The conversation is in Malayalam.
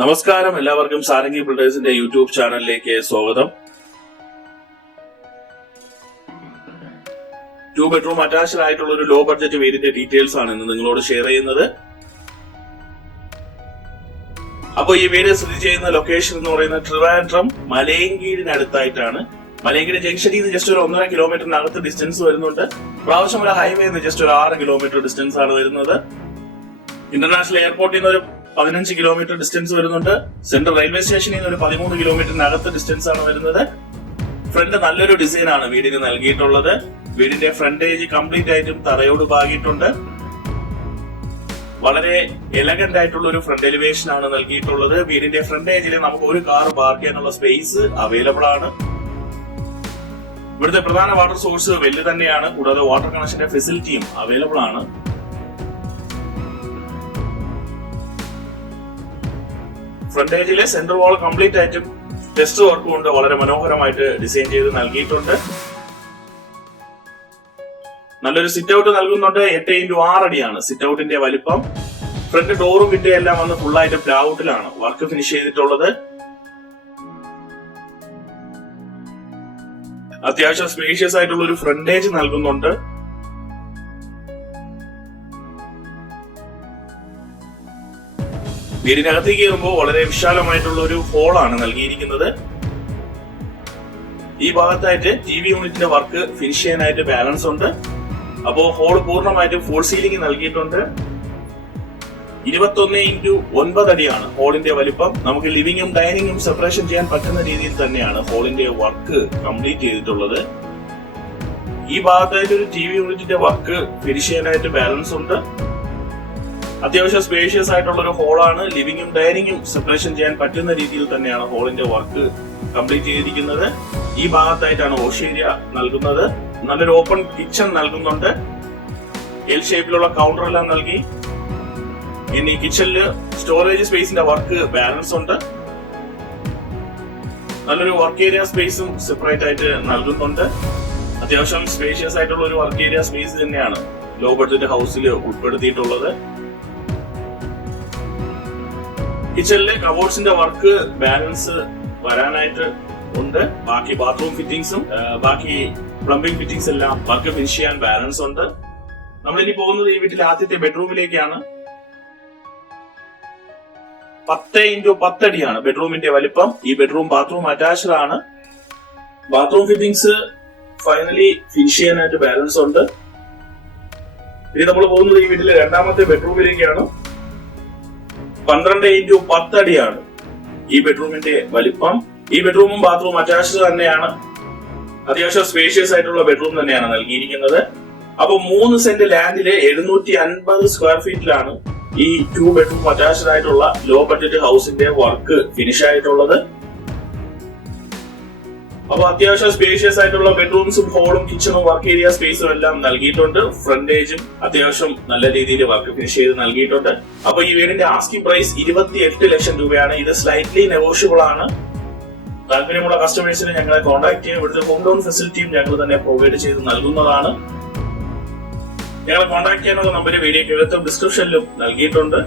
നമസ്കാരം, എല്ലാവർക്കും സാരംഗി ബിൽഡേഴ്സിന്റെ യൂട്യൂബ് ചാനലിലേക്ക് സ്വാഗതം. 2 ബെഡ്റൂം അറ്റാച്ച്ഡ് ആയിട്ടുള്ള ഒരു ലോ ബഡ്ജറ്റ് വീടിന്റെ ഡീറ്റെയിൽസ് ആണ് ഇന്ന് നിങ്ങളോട് ഷെയർ ചെയ്യുന്നത്. അപ്പോൾ ഈ വീട് സ്ഥിതി ചെയ്യുന്ന ലൊക്കേഷൻ എന്ന് പറയുന്നത് ട്രിവാൻഡ്രം മലയങ്കീടിനടുത്തായിട്ടാണ്. മലയങ്കീട് ജംഗ്ഷനിൽ നിന്ന് ജസ്റ്റ് ഒരു 1.5 കിലോമീറ്ററിനകത്ത് ഡിസ്റ്റൻസ് വരുന്നുണ്ട്. പ്രാവശ്യമല ഹൈവേ നിന്ന് ജസ്റ്റ് ഒരു 6 കിലോമീറ്റർ ഡിസ്റ്റൻസ് ആണ് വരുന്നത്. ഇന്റർനാഷണൽ എയർപോർട്ടിൽ നിന്ന് ഒരു 15 കിലോമീറ്റർ ഡിസ്റ്റൻസ് വരുന്നുണ്ട്. സെൻട്രൽ റെയിൽവേ സ്റ്റേഷനിൽ നിന്ന് ഒരു 13 കിലോമീറ്ററിനകത്ത് ഡിസ്റ്റൻസ് ആണ് വരുന്നത്. ഫ്രണ്ട് നല്ലൊരു ഡിസൈൻ ആണ് വീടിന് നൽകിയിട്ടുള്ളത്. വീടിന്റെ ഫ്രണ്ടേജ് കംപ്ലീറ്റ് ആയിട്ടും തറയോട് പാകിയിട്ടുണ്ട്. വളരെ എലഗന്റ് ആയിട്ടുള്ള ഒരു ഫ്രണ്ട് എലിവേഷൻ ആണ് നൽകിയിട്ടുള്ളത്. വീടിന്റെ ഫ്രണ്ടേജിൽ നമുക്ക് ഒരു കാർ പാർക്ക് ചെയ്യാനുള്ള സ്പേസ് അവൈലബിൾ ആണ്. ഇവിടുത്തെ പ്രധാന വാട്ടർ സോഴ്സ് വെല്ല് തന്നെയാണ്. കൂടാതെ വാട്ടർ കണക്ഷന്റെ ഫെസിലിറ്റിയും അവൈലബിൾ ആണ്. ഫ്രണ്ടേജിലെ സെന്റർ വാൾ കംപ്ലീറ്റ് ആയിട്ടും ടെസ്റ്റ് വർക്ക് കൊണ്ട് വളരെ മനോഹരമായിട്ട് ഡിസൈൻ ചെയ്ത് നൽകിയിട്ടുണ്ട്. നല്ലൊരു സിറ്റ് ഔട്ട് നൽകുന്നുണ്ട്. 8x6 അടിയാണ് സിറ്റ് ഔട്ടിന്റെ വലിപ്പം. ഫ്രണ്ട് ഡോറും വിൻഡോ എല്ലാം വന്ന് ഫുള്ളായിട്ട് പ്ലൗട്ടിലാണ് വർക്ക് ഫിനിഷ് ചെയ്തിട്ടുള്ളത്. അത്യാവശ്യം സ്പേഷ്യസ് ആയിട്ടുള്ള ഒരു ഫ്രണ്ടേജ് നൽകുന്നുണ്ട്. വീടിനകത്തേക്ക് കയറുമ്പോൾ വളരെ വിശാലമായിട്ടുള്ള ഒരു ഹോളാണ് നൽകിയിരിക്കുന്നത്. ഈ ഭാഗത്തായിട്ട് TV യൂണിറ്റിന്റെ വർക്ക് ഫിനിഷ് ചെയ്യാനായിട്ട് ബാലൻസ് ഉണ്ട്. അപ്പോ ഹോൾ പൂർണ്ണമായിട്ടും ഫോൾ സീലിംഗ് നൽകിയിട്ടുണ്ട്. 21x9 അടിയാണ് ഹോളിന്റെ വലിപ്പം. നമുക്ക് ലിവിംഗും ഡൈനിങ്ങും സെപ്പറേഷൻ ചെയ്യാൻ പറ്റുന്ന രീതിയിൽ തന്നെയാണ് ഹോളിന്റെ വർക്ക് കംപ്ലീറ്റ് ചെയ്തിട്ടുള്ളത്. ഈ ഭാഗത്തായിട്ട് ഒരു TV യൂണിറ്റിന്റെ വർക്ക് ഫിനിഷ് ചെയ്യാനായിട്ട് ബാലൻസ് ഉണ്ട്. അത്യാവശ്യം സ്പേഷ്യസ് ആയിട്ടുള്ള ഒരു ഹോളാണ്. ലിവിംഗും ഡൈനിങ്ങും സെപ്പറേഷൻ ചെയ്യാൻ പറ്റുന്ന രീതിയിൽ തന്നെയാണ് ഹോളിന്റെ വർക്ക് കംപ്ലീറ്റ് ചെയ്തിരിക്കുന്നത്. ഈ ഭാഗത്തായിട്ടാണ് വാഷ് ഏരിയ നൽകുന്നത്. നല്ലൊരു ഓപ്പൺ കിച്ചൺ നൽകുന്നുണ്ട്. എൽ ഷേപ്പിലുള്ള കൗണ്ടർ എല്ലാം നൽകി. ഇനി കിച്ചണില് സ്റ്റോറേജ് സ്പേസിന്റെ വർക്ക് ബാലൻസ് ഉണ്ട്. നല്ലൊരു വർക്ക് ഏരിയ സ്പേസും സെപ്പറേറ്റ് ആയിട്ട് നൽകുന്നുണ്ട്. അത്യാവശ്യം സ്പേഷ്യസ് ആയിട്ടുള്ള ഒരു വർക്ക് ഏരിയ സ്പേസ് തന്നെയാണ് ലോ ബഡ്ജറ്റ് ഹൗസിൽ ഉൾപ്പെടുത്തിയിട്ടുള്ളത്. കിച്ചണിലെ കബോർഡ്സിന്റെ വർക്ക് ബാലൻസ് വരാനായിട്ട് ഉണ്ട്. ബാക്കി ബാത്റൂം ഫിറ്റിംഗ്സും ബാക്കി പ്ലംബിംഗ് ഫിറ്റിംഗ്സ് എല്ലാം വർക്ക് ഫിനിഷ് ചെയ്യാൻ ബാലൻസ് ഉണ്ട്. നമ്മളിനി പോകുന്നത് ഈ വീട്ടിലെ ആദ്യത്തെ ബെഡ്റൂമിലേക്കാണ്. 10x10 അടിയാണ് ബെഡ്റൂമിന്റെ വലിപ്പം. ഈ ബെഡ്റൂം ബാത്റൂം അറ്റാച്ച്ഡ് ആണ്. ബാത്റൂം ഫിറ്റിംഗ്സ് ഫൈനലി ഫിനിഷ് ചെയ്യാനായിട്ട് ബാലൻസ് ഉണ്ട്. ഇനി നമ്മൾ പോകുന്നത് ഈ വീട്ടിലെ രണ്ടാമത്തെ ബെഡ്റൂമിലേക്കാണ്. 12x10 അടിയാണ് ഈ ബെഡ്റൂമിന്റെ വലിപ്പം. ഈ ബെഡ്റൂമും ബാത്റൂം അറ്റാച്ച്ഡ് തന്നെയാണ്. അത്യാവശ്യം സ്പേഷ്യസ് ആയിട്ടുള്ള ബെഡ്റൂം തന്നെയാണ് നൽകിയിരിക്കുന്നത്. അപ്പൊ 3 സെന്റ് ലാൻഡില് 750 സ്ക്വയർ ഫീറ്റിലാണ് ഈ 2 ബെഡ്റൂം അറ്റാച്ച്ഡ് ആയിട്ടുള്ള ലോ ബഡ്ജറ്റ് ഹൗസിന്റെ വർക്ക് ഫിനിഷ് ആയിട്ടുള്ളത്. അപ്പൊ അത്യാവശ്യം സ്പേഷ്യസ് ആയിട്ടുള്ള ബെഡ്റൂംസും ഹോളും കിച്ചണും വർക്ക് ഏരിയ സ്പേസും എല്ലാം നൽകിയിട്ടുണ്ട്. ഫ്രണ്ടേജും അത്യാവശ്യം നല്ല രീതിയിൽ വർക്ക് ഫിനിഷ് ചെയ്ത് നൽകിയിട്ടുണ്ട്. അപ്പൊ ഈ വീടിന്റെ ആസ്കിംഗ് പ്രൈസ് 28 ലക്ഷം രൂപയാണ്. ഇത് സ്ലൈറ്റ്ലി നെഗോഷ്യബിൾ ആണ്. താല്പര്യമുള്ള കസ്റ്റമേഴ്സിനെ ഞങ്ങളെ കോൺടാക്ട് ചെയ്യാം. ഇവിടുത്തെ ഹോം ലോൺ ഫെസിലിറ്റിയും ഞങ്ങൾ തന്നെ പ്രൊവൈഡ് ചെയ്ത് നൽകുന്നതാണ്. ഞങ്ങളെ കോൺടാക്ട് ചെയ്യാനുള്ള നമ്പർ വീഡിയോയ്ക്ക് ഡിസ്ക്രിപ്ഷനിലും നൽകിയിട്ടുണ്ട്.